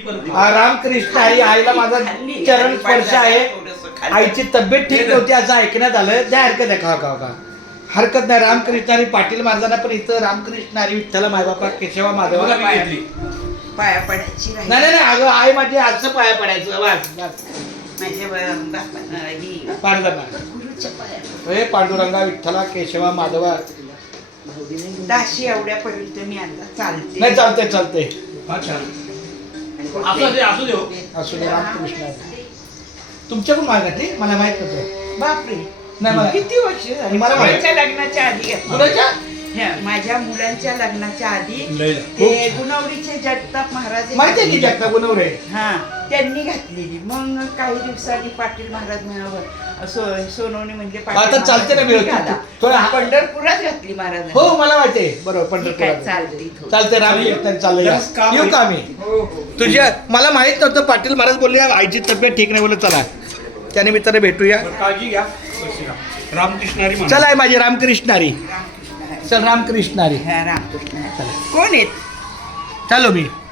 रामकृष्ण हरी. आईला माझा चरण स्पर्श आहे. आईची तब्येत ठीक नव्हती असं ऐकण्यात आलं. द्या हरकत आहे. का हरकत नाही. रामकृष्ण हरी पाटील महाराजांना पण इथं रामकृष्ण हरी विठ्ठला मायबापा केशवा माधवा पाया पडायची नाही नाही नाही. अगं आई माझी असं पाया पडायचं. माझ्या गुरुच्या पाया हे पांडुरंगा विठ्ठला केशवा माधवा. दाशी एवढ्यापर्यंत मी आता चालते. नाही चालतंय चालतंय. असू दे रामकृष्ण हरी. तुमच्याकडून मागतली मला माहित नव्हतं. बापरे नाही मला किती वर्ष झाली. मला मुलांच्या लग्नाच्या आधी मुलाच्या माझ्या मुलांच्या लग्नाच्या आधी ते गुणवरीचे जगताप महाराज माहिती आहे की जगताप गुणवरे. हा त्यांनी घातलेली. मग काही दिवसांनी पाटील महाराज सोनवणे म्हणजे आता चालते ना मिळत थोडा पंढरपुरात घातली महाराज. हो मला माहिती आहे. बरोबर पंढरपुरात चालते चालते. रामकृष्ण चाललंय. येऊ का आम्ही तुझ्या मला माहित नव्हतं. पाटील महाराज बोलले आईची तब्येत ठीक नाही. बोलले चला त्यानिमित्ताने भेटूया. काळजी घ्या. रामकृष्ण हरी म्हणा. चला आहे माझी रामकृष्ण हरी. चल रामकृष्ण हरी. रामकृष्ण कोण आहेत? चलो मी